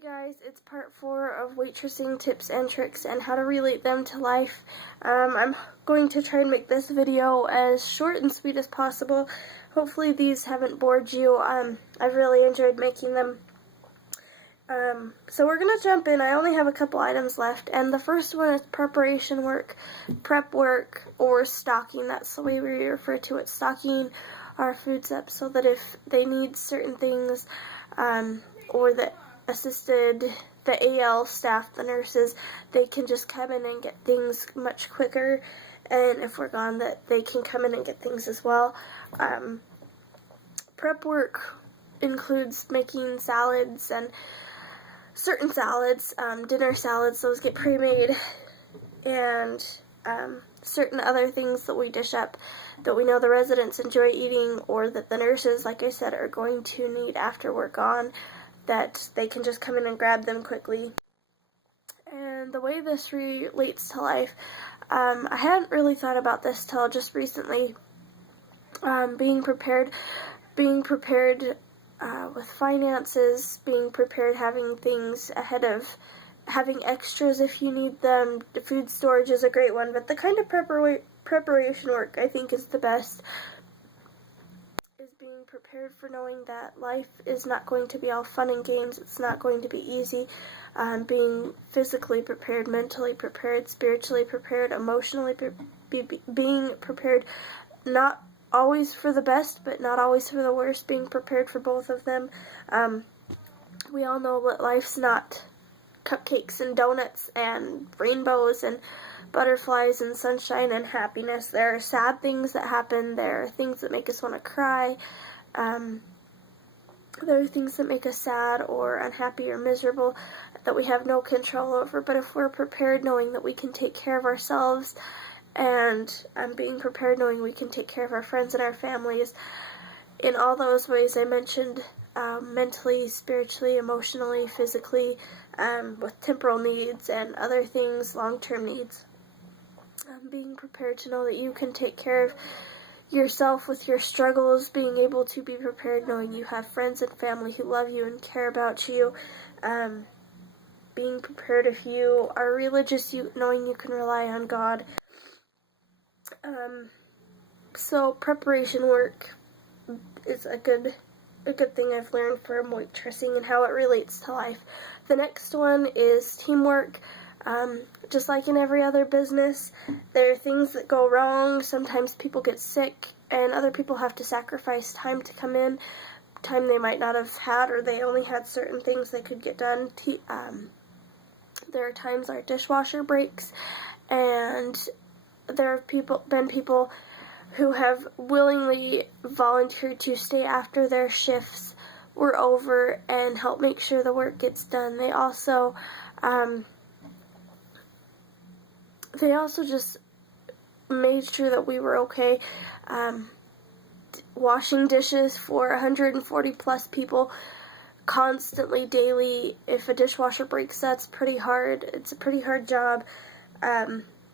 Hey guys, it's part 4 of waitressing tips and tricks and how to relate them to life. I'm going to try and make this video as short and sweet as possible. Hopefully these haven't bored you. I've really enjoyed making them. So we're going to jump in. I only have a couple items left, and the first one is preparation work, prep work, or stocking. That's the way we refer to it, stocking our foods up so that if they need certain things, or the AL staff, the nurses, they can just come in and get things much quicker, and if we're gone, that they can come in and get things as well. Prep work includes making salads and certain salads, dinner salads, those get pre-made, and certain other things that we dish up that we know the residents enjoy eating, or that the nurses, like I said, are going to need after we're gone, that they can just come in and grab them quickly. And the way this relates to life, I hadn't really thought about this till just recently. Being prepared with finances, being prepared, having things ahead of, having extras if you need them. The food storage is a great one, but the kind of preparation work I think is the best. Being prepared for knowing that life is not going to be all fun and games. It's not going to be easy. Being physically prepared, mentally prepared, spiritually prepared, emotionally being prepared, not always for the best, but not always for the worst. Being prepared for both of them. We all know that life's not cupcakes and donuts and rainbows and butterflies and sunshine and happiness. There are sad things that happen. There are things that make us want to cry. There are things that make us sad or unhappy or miserable that we have no control over. But if we're prepared, knowing that we can take care of ourselves, and being prepared knowing we can take care of our friends and our families in all those ways I mentioned, mentally, spiritually, emotionally, physically, with temporal needs and other things, long-term needs. Being prepared to know that you can take care of yourself with your struggles, being able to be prepared knowing you have friends and family who love you and care about you, being prepared if you are religious, knowing you can rely on God. So preparation work is a good thing I've learned from waitressing and how it relates to life. The next one is teamwork. Just like in every other business, there are things that go wrong. Sometimes people get sick, and other people have to sacrifice time to come in, time they might not have had, or they only had certain things they could get done. There are times our dishwasher breaks, and there have been people who have willingly volunteered to stay after their shifts were over and help make sure the work gets done. They also just made sure that we were okay. Washing dishes for 140 plus people constantly, daily. If a dishwasher breaks, that's pretty hard. It's a pretty hard job.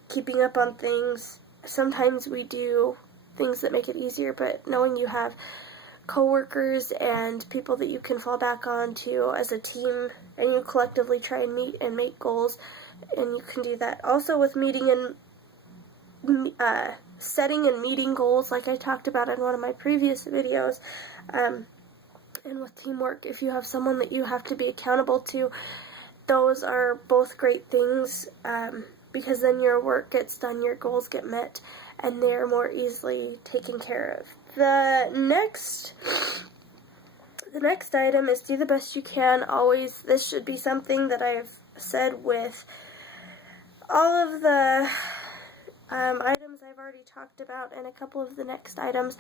Keeping up on things. Sometimes we do things that make it easier, but knowing you have coworkers and people that you can fall back on to as a team, and you collectively try and meet and make goals, and you can do that. Also with meeting and setting and meeting goals, like I talked about in one of my previous videos, and with teamwork, if you have someone that you have to be accountable to, those are both great things, because then your work gets done, your goals get met, and they're more easily taken care of. The next item is do the best you can always. This should be something that I've said with all of the items I've already talked about, and a couple of the next items.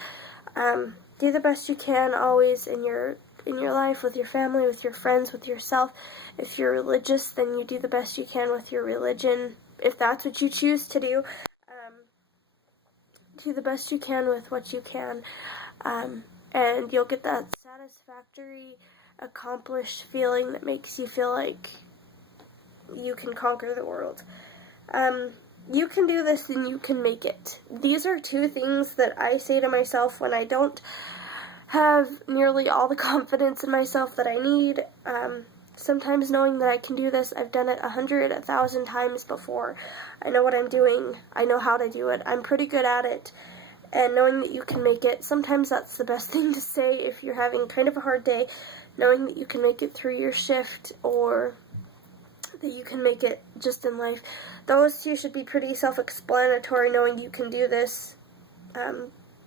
Do the best you can always in your life, with your family, with your friends, with yourself. If you're religious, then you do the best you can with your religion, if that's what you choose to do. Do the best you can with what you can, and you'll get that satisfactory, accomplished feeling that makes you feel like you can conquer the world. You can do this and you can make it. These are two things that I say to myself when I don't have nearly all the confidence in myself that I need. Sometimes knowing that I can do this, I've done it 100, 1,000 times before. I know what I'm doing. I know how to do it. I'm pretty good at it. And knowing that you can make it, sometimes that's the best thing to say if you're having kind of a hard day, knowing that you can make it through your shift, or that you can make it just in life. Those two should be pretty self-explanatory, knowing you can do this.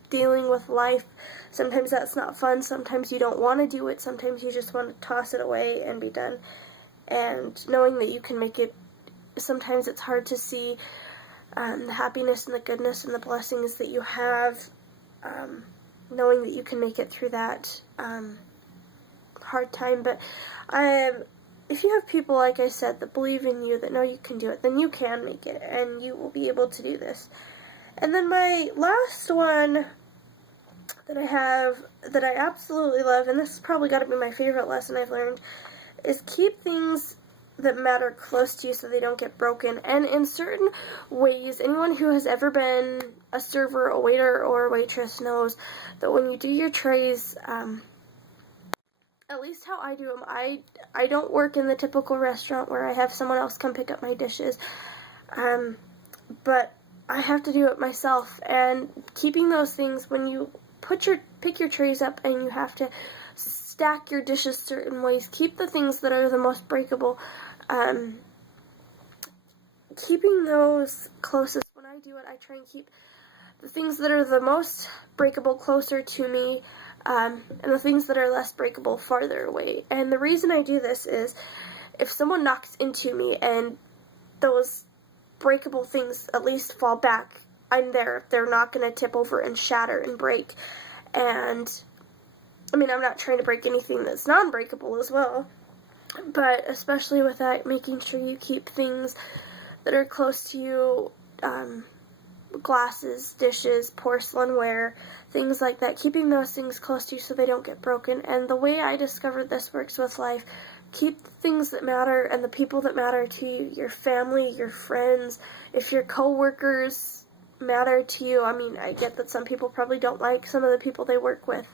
Dealing with life, sometimes that's not fun, sometimes you don't want to do it, sometimes you just want to toss it away and be done. And knowing that you can make it, sometimes it's hard to see the happiness and the goodness and the blessings that you have, knowing that you can make it through that hard time. But if you have people, like I said, that believe in you, that know you can do it, then you can make it, and you will be able to do this. And then my last one that I have, that I absolutely love, and this has probably got to be my favorite lesson I've learned, is keep things that matter close to you so they don't get broken. And in certain ways, anyone who has ever been a server, a waiter, or a waitress knows that when you do your trays, at least how I do them, I don't work in the typical restaurant where I have someone else come pick up my dishes, but I have to do it myself. And keeping those things, when you pick your trays up and you have to stack your dishes certain ways, keep the things that are the most breakable, keeping those closest. When I do it, I try and keep the things that are the most breakable closer to me, and the things that are less breakable farther away. And the reason I do this is, if someone knocks into me and those breakable things at least fall back, I'm there. They're not going to tip over and shatter and break. And I mean, I'm not trying to break anything that's non-breakable as well, but especially with that, making sure you keep things that are close to you, glasses, dishes, porcelainware, things like that, keeping those things close to you so they don't get broken. And the way I discovered this works with life: keep the things that matter and the people that matter to you, your family, your friends. If your co-workers matter to you, I mean, I get that some people probably don't like some of the people they work with.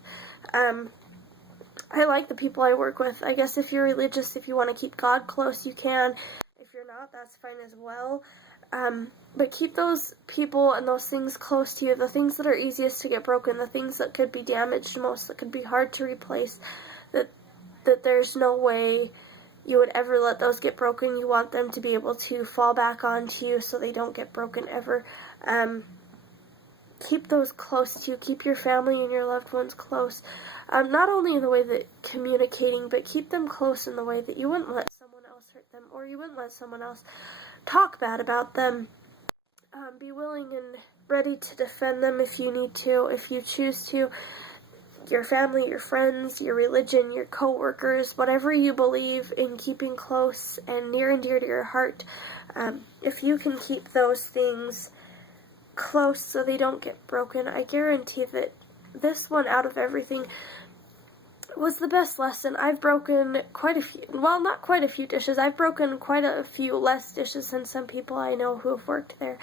I like the people I work with. I guess if you're religious, if you want to keep God close, you can. If you're not, that's fine as well. But keep those people and those things close to you, the things that are easiest to get broken, the things that could be damaged most, that could be hard to replace, that there's no way you would ever let those get broken. You want them to be able to fall back onto you so they don't get broken ever. Keep those close to you. Keep your family and your loved ones close. Not only in the way that communicating, but keep them close in the way that you wouldn't let someone else hurt them, or you wouldn't let someone else talk bad about them. Be willing and ready to defend them if you need to, if you choose to. Your family, your friends, your religion, your co-workers, whatever you believe in keeping close and near and dear to your heart, if you can keep those things close so they don't get broken, I guarantee that this one, out of everything, was the best lesson. I've broken quite a few, well, not quite a few dishes, I've broken quite a few less dishes than some people I know who have worked there.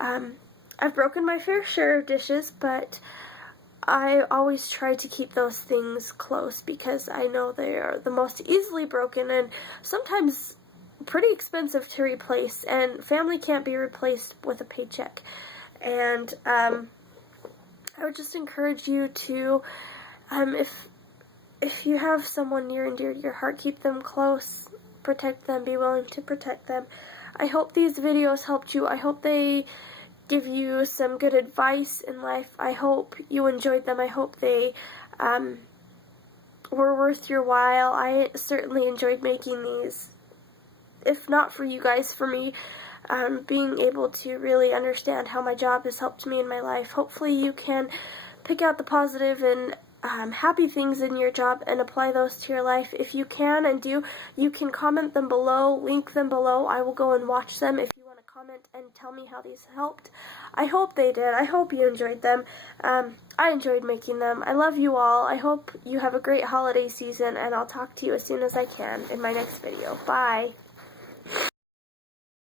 I've broken my fair share of dishes, but I always try to keep those things close because I know they are the most easily broken and sometimes pretty expensive to replace, and family can't be replaced with a paycheck. And I would just encourage you to, if you have someone near and dear to your heart, keep them close, protect them, be willing to protect them. I hope these videos helped you. I hope they give you some good advice in life. I hope you enjoyed them. I hope they were worth your while. I certainly enjoyed making these. If not for you guys, for me, being able to really understand how my job has helped me in my life. Hopefully you can pick out the positive and happy things in your job and apply those to your life. If you can and do, you can comment them below, link them below. I will go and watch them if you want to comment and tell me how these helped. I hope they did. I hope you enjoyed them. I enjoyed making them. I love you all. I hope you have a great holiday season, and I'll talk to you as soon as I can in my next video. Bye.